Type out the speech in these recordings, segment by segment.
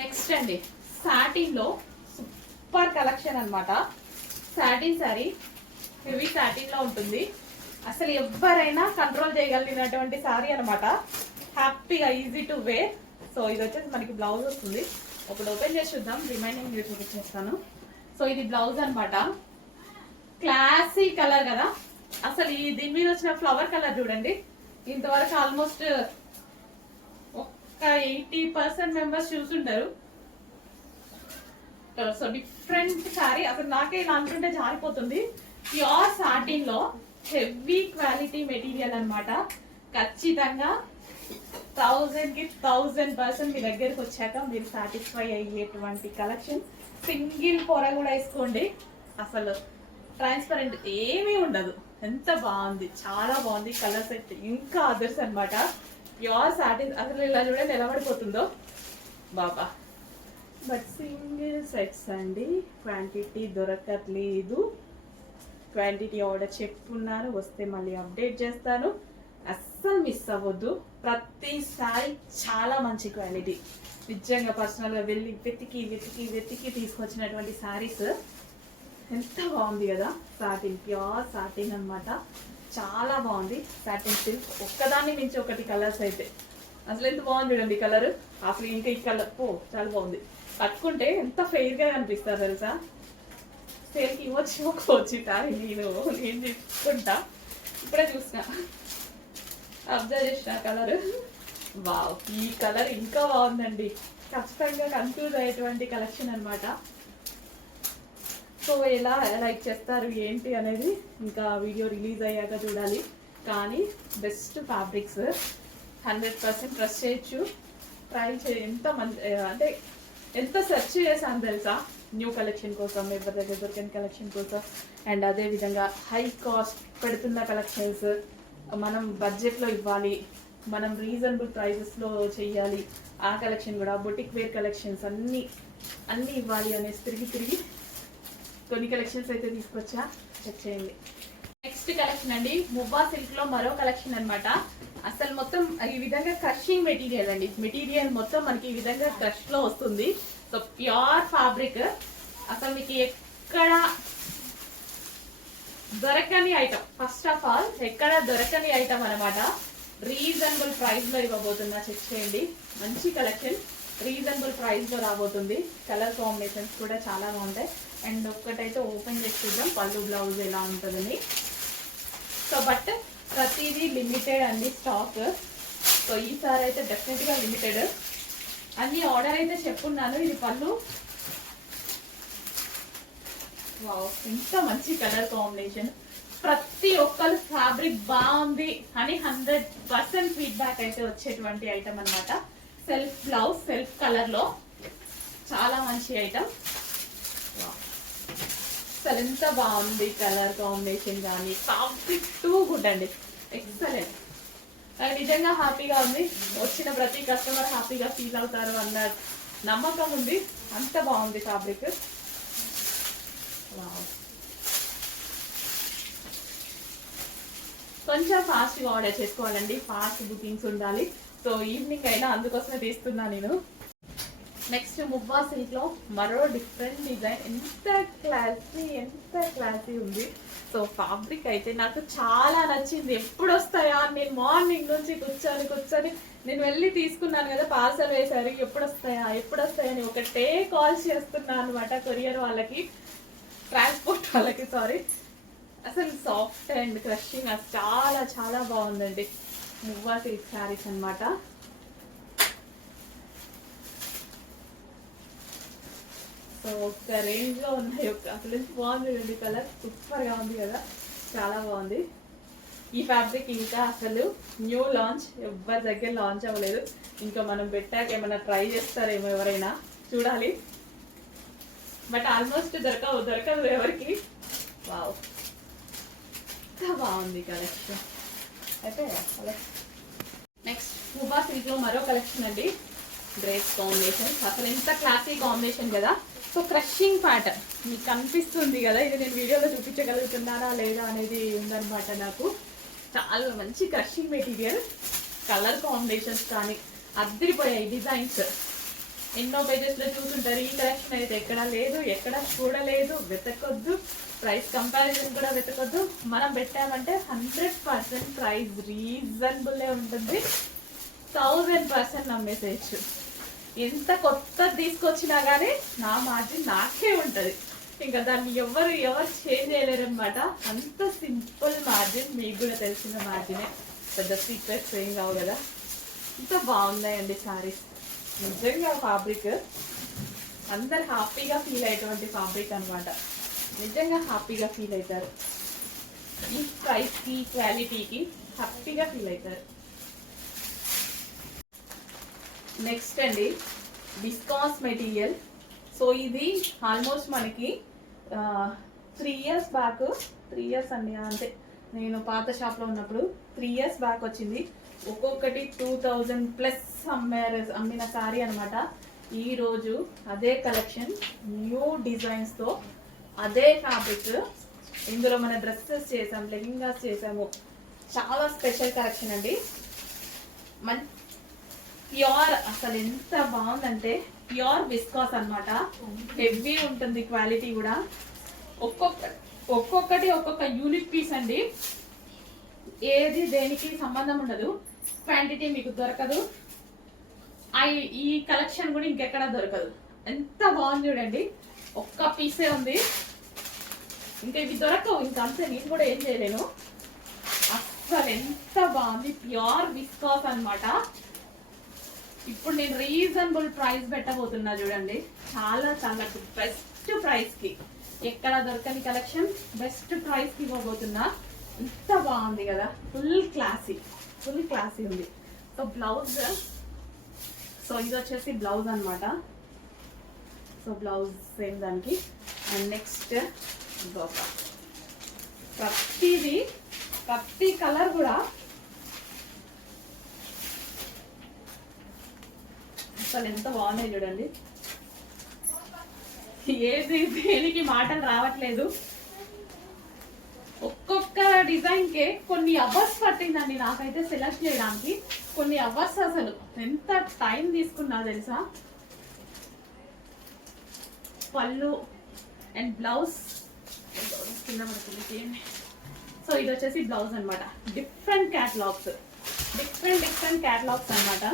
Next అండి satin లో super collection అన్నమాట. సాటిన్ సారీ హెవీ సాటిన్ లో ఉంటుంది. అసలు ఎవరైనా కంట్రోల్ చేయగలిగినటువంటి సారీ అన్నమాట. హ్యాపీగా ఈజీ టు వేర్. సో ఇది వచ్చేసి మనకి బ్లౌజ్ వస్తుంది. ఒకటి ఓపెన్ చేసి చూద్దాం, రిమైనింగ్ చూపించేస్తాను. సో ఇది బ్లౌజ్ అన్నమాట. క్లాసీ కలర్ కదా. అసలు ఈ దీని మీద వచ్చిన ఫ్లవర్ కలర్ చూడండి. ఇంతవరకు ఆల్మోస్ట్ 80% మెంబర్స్ చూసుంటారు. So different sorry. అసలు నాకే ఇలా అంటుంటే జారిపోతుంది. ప్యూర్ సాటిన్ లో హెవీ క్వాలిటీ మెటీరియల్ అన్నమాట. ఖచ్చితంగా 1000కి 1000% మీ దగ్గరకు వచ్చాక మీరు సాటిస్ఫై అయ్యేటువంటి కలెక్షన్. సింగిల్ పొర కూడా వేసుకోండి, అసలు ట్రాన్స్పరెంట్ ఏమీ ఉండదు. ఎంత బాగుంది, చాలా బాగుంది. కలర్ సెట్ ఇంకా అదర్స్ అన్నమాట. Pure satin. అసలు ఇలా చూడండి ఎలా పడిపోతుందో బాబా. బట్ సింగిల్ సెట్స్ అండి, క్వాంటిటీ దొరకట్లేదు. క్వాంటిటీ ఆర్డర్ చెప్పున్నాను, వస్తే మళ్ళీ అప్డేట్ చేస్తాను. అస్సలు మిస్ అవ్వద్దు. ప్రతిసారి చాలా మంచి క్వాలిటీ. నిజంగా పర్సనల్గా వెళ్ళి వెతికి వెతికి వెతికి తీసుకొచ్చినటువంటి శారీస్. ఎంత బాగుంది కదా. సాటిన్, ప్యూర్ సాటిన్ అన్నమాట. చాలా బాగుంది. సాటిన్ సిల్క్ ఒక్కదాన్ని మించి ఒకటి కలర్స్ అయితే అసలు ఎంత బాగుంది చూడండి కలర్. అసలు ఇంకా ఈ కలర్ చాలా బాగుంది. కట్టుకుంటే ఎంత ఫెయిర్ గా కనిపిస్తారు తెలుసా. సేల్కి ఇవ్వచ్చు నేను తీసుకుంటా. ఇప్పుడే చూసిన, అబ్జర్వ్ చేసిన కలర్. వావ్, ఈ కలర్ ఇంకా బాగుందండి. ఖచ్చితంగా కన్ఫ్యూజ్ అయ్యేటువంటి కలెక్షన్ అనమాట. సో ఎలా లైక్ చేస్తారు ఏంటి అనేది ఇంకా వీడియో రిలీజ్ అయ్యాక చూడాలి. కానీ బెస్ట్ ఫ్యాబ్రిక్స్, 100% ట్రస్ట్ చేయొచ్చు. ట్రై ఎంత మంది అంటే ఎంత సెర్చ్ చేశాను తెలుసా న్యూ కలెక్షన్ కోసం, ఎవరి దగ్గర దొరికిన కలెక్షన్ కోసం. అండ్ అదేవిధంగా హై కాస్ట్ పెడుతున్న కలెక్షన్స్ మనం బడ్జెట్లో ఇవ్వాలి, మనం రీజనబుల్ ప్రైజెస్లో చెయ్యాలి. ఆ కలెక్షన్ కూడా బొటిక్ వేర్ కలెక్షన్స్ అన్నీ ఇవ్వాలి అనేసి తిరిగి కొన్ని కలెక్షన్స్ అయితే తీసుకొచ్చా, చెక్ చేయండి. నెక్స్ట్ కలెక్షన్ అండి మువ్వా సిల్క్ లో మరో కలెక్షన్ అన్నమాట. అసలు మొత్తం ఈ విధంగా క్రషింగ్ మెటీరియల్ అండి. మెటీరియల్ మొత్తం మనకి ఈ విధంగా క్రష్ లో వస్తుంది. So pure fabric. అసలు మీకు ఎక్కడ దొరకని ఐటమ్, ఫస్ట్ ఆఫ్ ఆల్ ఎక్కడ దొరకని ఐటమ్ అనమాట. రీజనబుల్ ప్రైస్ లో ఇవ్వబోతున్నా, చెక్ చేయండి. మంచి కలెక్షన్, రీజనబుల్ ప్రైస్ లో రాబోతుంది. కలర్ కాంబినేషన్స్ కూడా చాలా బాగుంటాయి. అండ్ ఒక్కటైతే ఓపెన్ చేసి చూద్దాం పళ్ళు బ్లౌజ్ ఎలా ఉంటుందని. సో బట్ ప్రతిదీ లిమిటెడ్ అండి స్టాక్. సో ఈసారి అయితే డెఫినెట్గా లిమిటెడ్. అన్ని ఆర్డర్ అయితే చెప్పున్నాను. ఇది పళ్ళు. వావ్, ఎంత మంచి కలర్ కాంబినేషన్. ప్రతి ఒక్కరు ఫ్యాబ్రిక్ బాగుంది అని 100% ఫీడ్బ్యాక్ అయితే వచ్చేటువంటి ఐటమ్ అనమాట. సెల్ఫ్ బ్లౌజ్, సెల్ఫ్ కలర్ లో చాలా మంచి ఐటమ్. అసలు ఎంత బాగుంది కలర్ కాంబినేషన్ కానీ. ఫ్యాబ్రిక్ టూ గుడ్ అండి, ఎక్సలెంట్. నాకు నిజంగా హ్యాపీగా ఉంది. వచ్చిన ప్రతి కస్టమర్ హ్యాపీగా ఫీల్ అవుతారు అన్న నమ్మకం ఉంది. అంత బాగుంది ఫ్యాబ్రిక్. కొంచెం ఫాస్ట్గా ఆర్డర్ చేసుకోవాలండి, ఫాస్ట్ బుకింగ్స్ ఉండాలి. సో ఈవినింగ్ అయినా అందుకోసమే తీస్తున్నా నేను. నెక్స్ట్ మువ్వా సిల్క్ లో మరో డిఫరెంట్ డిజైన్. ఎంత క్లాసీ ఉంది. సో ఫ్యాబ్రిక్ అయితే నాకు చాలా నచ్చింది. ఎప్పుడు వస్తాయా నేను మార్నింగ్ నుంచి కూర్చొని నేను వెళ్ళి తీసుకున్నాను కదా, పార్సల్ వేశారు. ఎప్పుడు వస్తాయా అని ఒకటే కాల్స్ చేస్తున్నాను అనమాట కొరియర్ వాళ్ళకి, ట్రాన్స్పోర్ట్ వాళ్ళకి, సారీ. అసలు సాఫ్ట్ అండ్ క్రషింగ్ చాలా బాగుందండి మువ్వా సిల్క్ శారీస్ అనమాట. సో ఒక రేంజ్ లో ఉన్నాయి. అసలు బాగుంది కలర్, సూపర్ గా ఉంది కదా, చాలా బాగుంది. ఈ ఫ్యాబ్రిక్ ఇంకా అసలు న్యూ లాంచ్, ఎవరి దగ్గర లాంచ్ అవ్వలేదు. ఇంకా మనం పెట్టాక ఏమైనా ట్రై చేస్తారేమో ఎవరైనా, చూడాలి. బట్ ఆల్మోస్ట్ దొరకదు ఎవరికి. వావ్, ఎంత బాగుంది కలెక్షన్ అయితే. నెక్స్ట్ మువ్వా సిల్క్ లో మరో కలెక్షన్ అండి. డ్రెస్ కాంబినేషన్ అసలు ఎంత క్లాసీ కాంబినేషన్ కదా. సో క్రషింగ్ ప్యాటర్న్ మీకు కనిపిస్తుంది కదా. ఇది నేను వీడియోలో చూపించగలుగుతున్నానా లేదా అనేది ఉందన్నమాట. నాకు చాలా మంచి క్రషింగ్ మెటీరియల్. కలర్ కాంబినేషన్స్ కానీ అద్దరిపోయాయి. డిజైన్స్ ఎన్నో పేజెస్ లో చూసుంటారు. ఈ కలెక్షన్ అయితే ఎక్కడా లేదు, ఎక్కడ చూడలేదు, వెతకొద్దు. ప్రైస్ కంపారిజన్ కూడా వెతకొద్దు. మనం పెట్టామంటే 100% ప్రైస్ రీజనబుల్ ఉంటుంది. 1000% నమ్మేసేయచ్చు. ఎంత కొత్త తీసుకొచ్చినా కానీ నా మార్జిన్ నాకే ఉంటుంది. ఇంకా దాన్ని ఎవరు చేంజ్ చేయలేరు అనమాట. అంత సింపుల్ మార్జిన్, మీకు కూడా తెలిసిన మార్జినే, పెద్ద సీక్రెట్స్ ఏం కావు కదా. ఇంత బాగున్నాయండి సారీస్. నిజంగా ఫ్యాబ్రిక్ అందరు హ్యాపీగా ఫీల్ అయ్యేటువంటి ఫ్యాబ్రిక్ అనమాట. నిజంగా హ్యాపీగా ఫీల్ అవుతారు. ఈ ప్రైస్కి క్వాలిటీకి హ్యాపీగా ఫీల్ అవుతారు. నెక్స్ట్ అండి విస్కాస్ మెటీరియల్. సో ఇది ఆల్మోస్ట్ మనకి 3 years బ్యాక్, 3 years అండి అంతే, నేను పాత షాప్లో ఉన్నప్పుడు 3 years బ్యాక్ వచ్చింది. ఒక్కొక్కటి 2000+ అమ్మిన శారీ అనమాట. ఈరోజు అదే కలెక్షన్, న్యూ డిజైన్స్తో, అదే ఫ్యాబ్రిక్. ఇందులో మన డ్రెస్సెస్ చేసాం, లెహింగాస్ చేసాము. చాలా స్పెషల్ కలెక్షన్ అండి. ప్యూర్, అసలు ఎంత బాగుందంటే ప్యూర్ విస్కాస్ అనమాట. హెవీ ఉంటుంది క్వాలిటీ కూడా. ఒక్కొక్కటి ఒక్కొక్క యూనిక్ పీస్ అండి. ఏది దేనికి సంబంధం ఉండదు. క్వాంటిటీ మీకు దొరకదు. ఈ కలెక్షన్ కూడా ఇంకెక్కడ దొరకదు. ఎంత బాగుంది చూడండి. ఒక్క పీసే ఉంది, ఇంకా ఇవి దొరకవు. ఇంకా అంతే, నేను కూడా ఏం చేయలేను. అసలు ఎంత బాగుంది. ప్యూర్ విస్కాస్ అనమాట. ఇప్పుడు నేను రీజనబుల్ ప్రైస్ పెట్టబోతున్నా చూడండి. చాలా చాలా బెస్ట్ ప్రైస్ కి, ఎక్కడ దొరకని కలెక్షన్ బెస్ట్ ప్రైస్ కి ఇవ్వబోతున్నా. ఎంత బాగుంది కదా. ఫుల్ క్లాసీ ఉంది. సో బ్లౌజ్, సో ఇది వచ్చేసి బ్లౌజ్ అనమాట. సో బ్లౌజ్ సేమ్ దానికి. అండ్ నెక్స్ట్ ప్రతి కలర్ కూడా అసలు ఎంత బాగున్నాయి చూడండి. ఏది దేనికి మాటలు రావట్లేదు. ఒక్కొక్క డిజైన్ కే కొన్ని అవర్స్ పట్టిందండి నాకైతే సెలెక్ట్ చేయడానికి. కొన్ని అవర్స్, అసలు ఎంత టైం తీసుకున్నా తెలుసా. పళ్ళు అండ్ బ్లౌజ్ కింద పడుతుంది. సో ఇది వచ్చేసి బ్లౌజ్ అనమాట. డిఫరెంట్ క్యాటలాగ్స్ అనమాట.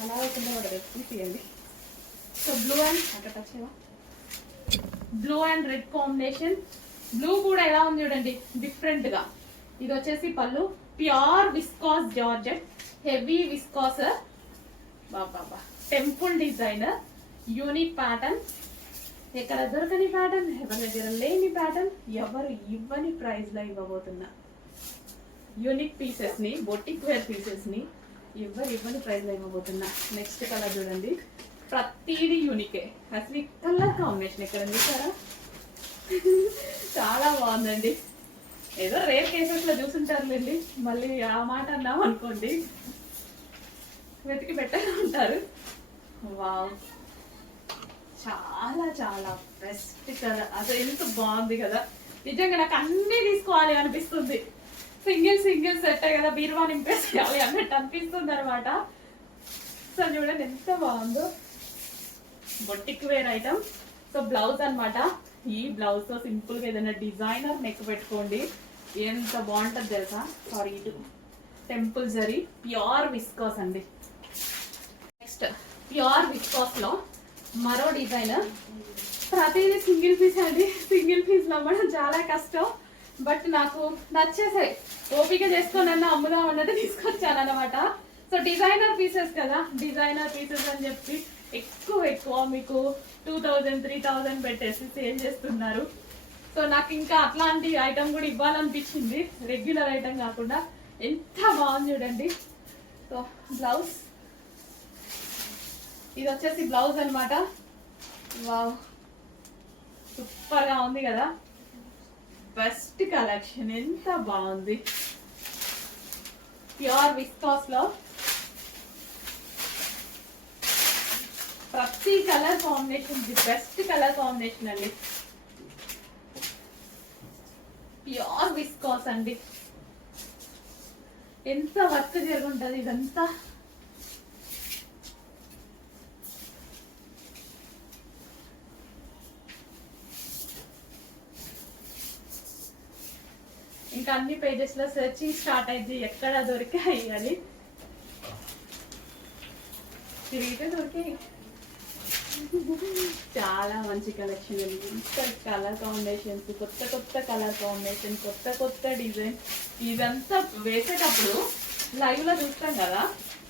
అలా కింద పడదు, తీయండి. So blue and red combination. Blue కూడా ఎలా ఉంది చూడండి, డిఫరెంట్ గా. ఇది వచ్చేసి పళ్ళు. Pure viscose georgette, heavy viscose. బాబా, టెంపుల్ డిజైన్, యూనిక్ ప్యాటర్న్. ఎక్కడ దొరకని ప్యాటర్న్, ఎవరి దగ్గర లేని ప్యాటర్న్, ఎవరు ఇవ్వని ప్రైస్ లో ఇవ్వబోతున్నా. యూనిక్ పీసెస్ ని, బొటిక్ వేర్ పీసెస్ ని ఎవరు ఇవ్వని ప్రైస్ లో ఇవ్వబోతున్నా. నెక్స్ట్ కలర్ చూడండి. ప్రతిదీ యూనికే. అసలు కలర్ కాంబినేషన్ ఎక్కడ చూసారా, చాలా బాగుందండి. ఏదో రేర్ కేసెస్ లో చూసుంటారులేండి, మళ్ళీ ఆ మాట అన్నాం అనుకోండి వెతికి పెట్టారు ఉంటారు. వావ్, చాలా చాలా బెస్ట్ కలర్. అసలు ఎంత బాగుంది కదా. నిజంగా నాకు అన్నీ తీసుకోవాలి అనిపిస్తుంది. సింగిల్ సెట్ కదా, బీరువా నింపేసేయాలి అన్నట్టు అనిపిస్తుంది అనమాట. సో చూడండి ఎంత బాగుందో. Boutique wear item. So blouse అనమాట. ఈ బ్లౌజ్ తో సింపుల్ గా ఏదైనా డిజైనర్ నెక్ పెట్టుకోండి, ఎంత బాగుంటుంది తెలుసా. సారీ, ఇటు టెంపుల్ జరీ, ప్యూర్ విస్కాస్ అండి. నెక్స్ట్ ప్యూర్ విస్కాస్ లో మరో డిజైన్. ప్రతిదీ సింగిల్ పీస్ అండి. సింగిల్ పీస్ నమ్మడం చాలా కష్టం, బట్ నాకు నచ్చేసాయి. ఓపిక చేసుకొని అమ్ముదాం అన్నట్టు తీసుకొచ్చాను అనమాట. సో డిజైనర్ పీసెస్ కదా, డిజైనర్ పీసెస్ అని చెప్పి ఎక్కువ మీకు 2000, 3000 పెట్టేసి సేల్ చేస్తున్నారు. సో నాకు ఇంకా అట్లాంటి ఐటమ్ కూడా ఇవ్వాలనిపించింది, రెగ్యులర్ ఐటమ్ కాకుండా. ఎంత బాగుంది చూడండి. సో బ్లౌజ్, ఇది వచ్చేసి బ్లౌజ్ అనమాట. వావ్, సూపర్ గా ఉంది కదా. బెస్ట్ కలెక్షన్, ఎంత బాగుంది. ప్యూర్ విస్కాస్ లో ప్రతి colour combination best colour combination అండి. ప్యూర్ విస్కాస్ అండి. ఎంత వర్క్ జరుగుంటది ఇదంతా. ఇంకా అన్ని పేజెస్ లో సెర్చింగ్ స్టార్ట్ అయింది ఎక్కడ దొరికాయి అని. తిరిగితే దొరికాయి. చాలా మంచి కలెక్షన్ అండి. ఇంత కలర్ కాంబినేషన్స్, కొత్త కొత్త కలర్ కాంబినేషన్, కొత్త కొత్త డిజైన్. ఇదంతా వేసేటప్పుడు లైవ్ లో చూస్తాం కదా,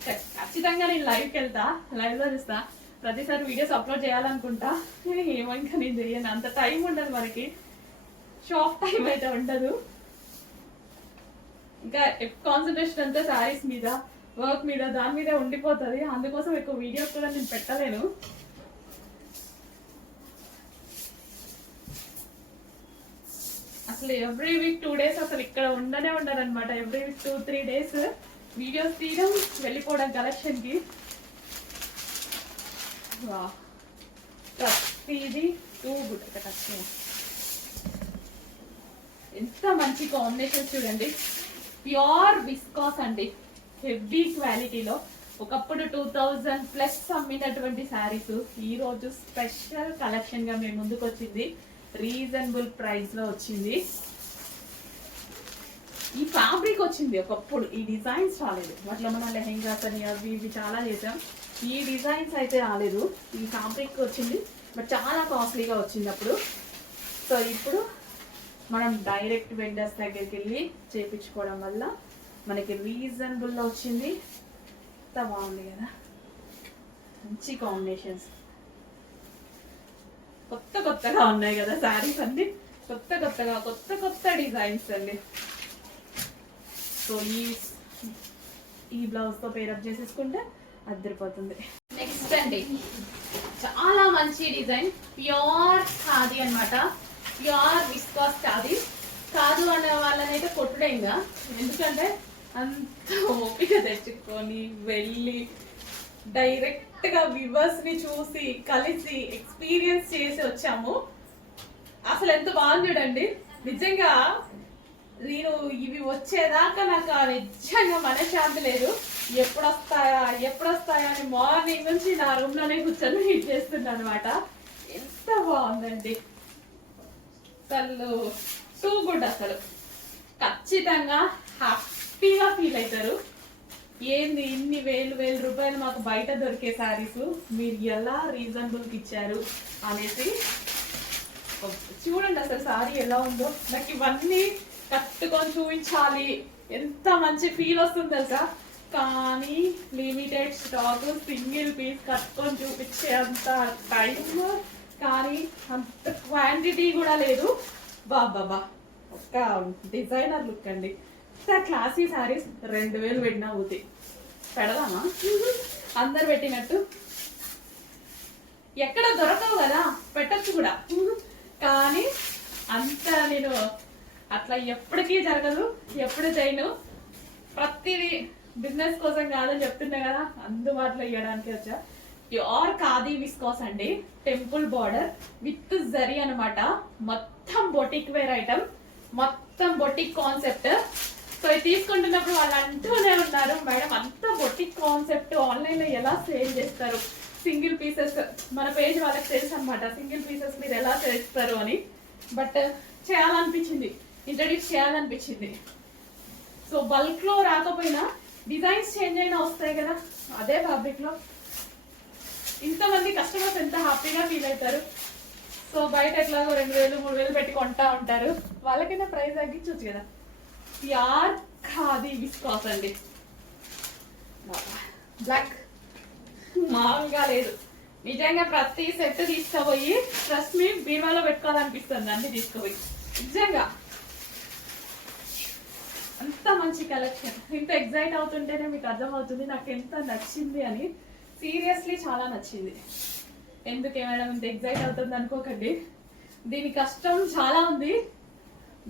ఖచ్చితంగా నేను లైవ్కి వెళ్తా, లైవ్ లో చూస్తా. ప్రతిసారి వీడియోస్ అప్లోడ్ చేయాలనుకుంటా, ఏమో ఇంకా నేను చెయ్యను, అంత టైం ఉండదు మనకి, షాప్ టైం అయితే ఉండదు. ఇంకా కాన్సన్ట్రేషన్ అంతా శారీస్ మీద, వర్క్ మీద, దాని మీద ఉండిపోతుంది. అందుకోసం ఎక్కువ వీడియోస్ కూడా నేను పెట్టలేను. అసలు ఎవ్రీ వీక్ 2 days అసలు ఇక్కడ ఉండనే ఉండదు అనమాట. ఎవ్రీ వీక్ 2-3 days వీడియోస్ తీయడం, వెళ్ళిపోవడం కలెక్షన్ కి. ప్రతిది టూ గుడ్. ఎంత మంచి కాంబినేషన్ చూడండి. ప్యూర్ విస్కాస్ అండి, హెవీ క్వాలిటీలో. ఒకప్పుడు 2000+ అమ్మినటువంటి శారీస్ ఈ రోజు స్పెషల్ కలెక్షన్ గా మేము ముందుకు వచ్చింది. రీజనబుల్ ప్రైస్ లో వచ్చింది. ఈ ఫ్యాబ్రిక్ వచ్చింది ఒకప్పుడు, ఈ డిజైన్స్ రాలేదు. వాటిలో మన లెహెంగాస్ అని అవి ఇవి చాలా చేసాం. ఈ డిజైన్స్ అయితే రాలేదు. ఈ ఫ్యాబ్రిక్ వచ్చింది, బట్ చాలా కాస్ట్లీగా వచ్చింది అప్పుడు. సో ఇప్పుడు మనం డైరెక్ట్ వెండర్స్ దగ్గరికి వెళ్ళి చేయించుకోవడం వల్ల మనకి రీజనబుల్లో వచ్చింది. ఎంత బాగుంది కదా, మంచి కాంబినేషన్స్. కొత్త కొత్తగా ఉన్నాయి కదా శారీస్ అన్ని, కొత్త కొత్తగా కొత్త కొత్త డిజైన్స్ అండి. సో ఈ బ్లౌజ్ తో పేరప్ చేసేసుకుంటే అద్దరిపోతుంది. నెక్స్ట్ అండి, చాలా మంచి డిజైన్, ప్యూర్ ఖాదీ అనమాట. Pure viscous khadi. కాదు అనే వాళ్ళనైతే కొట్టుడే ఇంకా, ఎందుకంటే అంత ఓపిక తెచ్చుకొని వెళ్ళి డైరెక్ట్ గా వివర్స్ ని చూసి కలిసి ఎక్స్పీరియన్స్ చేసి వచ్చాము. అసలు ఎంత బాగుంది చూడండి. నిజంగా నేను ఇవి వచ్చేదాకా నాకు నిజంగా మనశ్శాంతి లేదు. ఎప్పుడు వస్తాయా అని మార్నింగ్ నుంచి నా రూమ్ లోనే కూర్చొని వెయిట్ చేస్తున్నాను అనమాట. ఎంత బాగుందండి అసలు, టూ గుడ్. అసలు ఖచ్చితంగా హ్యాపీగా ఫీల్ అవుతారు. ఏంది ఇన్ని వేలు రూపాయలు మాకు బయట దొరికే శారీస్ మీరు ఎలా రీజనబుల్కి ఇచ్చారు అనేసి చూడండి. అసలు శారీ ఎలా ఉందో, నాకు ఇవన్నీ కట్టుకొని చూపించాలి, ఎంత మంచి ఫీల్ వస్తుంది తెలుసా. కానీ లిమిటెడ్ స్టాక్, సింగిల్ పీస్ కట్టుకొని చూపించే అంత టైం కానీ అంత క్వాంటిటీ కూడా లేదు. బాబా ఒక డిజైనర్ లుక్ అండి. క్లాసీ శారీస్ 2000 పెట్టినా అవుతాయి. పెడదామా అందరు పెట్టినట్టు? ఎక్కడ దొరకవు కదా, పెట్టచ్చు కూడా. కానీ అంత నేను అట్లా ఎప్పటికీ జరగదు, ఎప్పుడు చేయను. ప్రతిదీ బిజినెస్ కోసం కాదని చెప్తున్నా కదా, అందుబాటులో ఇవ్వడానికి వచ్చా. ప్యూర్ ఖాదీ విస్కాస్ అండి, టెంపుల్ బార్డర్ విత్ జరీ అనమాట. మొత్తం బొటిక్ వేర్ ఐటమ్, మొత్తం బొటిక్ కాన్సెప్ట్. సో ఇది తీసుకుంటున్నప్పుడు వాళ్ళు అంటూనే ఉన్నారు, మేడం అంత బొటిక్ కాన్సెప్ట్ ఆన్లైన్ లో ఎలా సేల్ చేస్తారు, సింగిల్ పీసెస్ మన పేజ్ వాళ్ళకి తెలుసు అనమాట, సింగిల్ పీసెస్ మీరు ఎలా చేస్తారు అని. బట్ చేయాలనిపించింది, ఇంట్రడ్యూస్ చేయాలనిపించింది. సో బల్క్ లో రాకపోయినా డిజైన్స్ చేంజ్ అయినా వస్తాయి కదా, అదే ఫ్యాబ్రిక్ లో ఇంతమంది కస్టమర్స్ ఎంత హ్యాపీగా ఫీల్ అవుతారు. సో బయట ఎట్లాగో 2000-3000 పెట్టి కొంటా ఉంటారు, వాళ్ళకైనా ప్రైస్ తగ్గించవచ్చు కదా. ప్యూర్ ఖాదీ విస్కాస్ అండి, బ్లాక్ మామూలుగా లేదు. నిజంగా ప్రతి సెట్ తీసుకుపోయి ట్రస్ట్ మీ బీమాలో పెట్టుకోవాలనిపిస్తుంది అన్ని తీసుకుపోయి. నిజంగా అంత మంచి కలెక్షన్. ఇంత ఎగ్జైట్ అవుతుంటేనే మీకు అర్థమవుతుంది నాకు ఎంత నచ్చింది అని. సీరియస్లీ చాలా నచ్చింది. ఎందుకే మేడం ఇంత ఎగ్జైట్ అవుతుంది అనుకోకండి, దీని కష్టం చాలా ఉంది,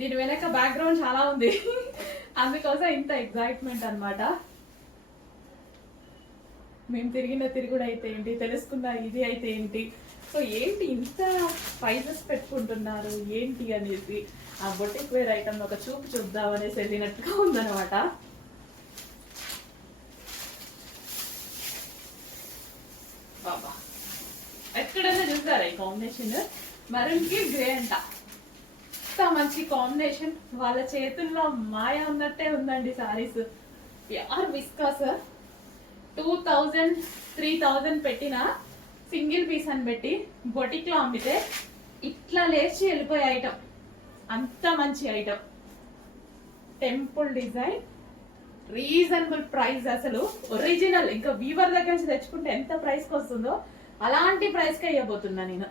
దీని వెనక బ్యాక్గ్రౌండ్ చాలా ఉంది, అందుకోసం ఇంత ఎగ్జైట్మెంట్ అనమాట. మేము తిరిగిన తిరుగుడు అయితే ఏంటి, తెలుసుకున్న ఇది అయితే ఏంటి, సో ఏంటి ఇంత ప్రైజెస్ పెట్టుకుంటున్నారు ఏంటి అనేసి ఆ బొటిక్ వేర్ ఐటమ్ ఒక చూపు చూద్దాం అనేసి వెళ్ళినట్టుగా ఉందన్నమాట. బాబా ఎక్కడన్నా చూసారా ఈ కాంబినేషన్? మరూన్ కి గ్రే అంట, ఎంత మంచి కాంబినేషన్, వాళ్ళ చేతుల్లో మాయ ఉన్నట్టే ఉందండి సారీస్. ప్యూర్ విస్కాస్ 2000 3000 పెట్టిన సింగిల్ పీస్ అని పెట్టి బొటిక్ లో అమ్మితే ఇట్లా లేచి వెళ్ళిపోయే ఐటమ్, అంత మంచి item. Temple design, reasonable price, అసలు ఒరిజినల్. ఇంకా వీవర్ దగ్గర నుంచి తెచ్చుకుంటే ఎంత ప్రైస్ కి వస్తుందో అలాంటి ప్రైస్ కి అయ్యబోతున్నా నేను.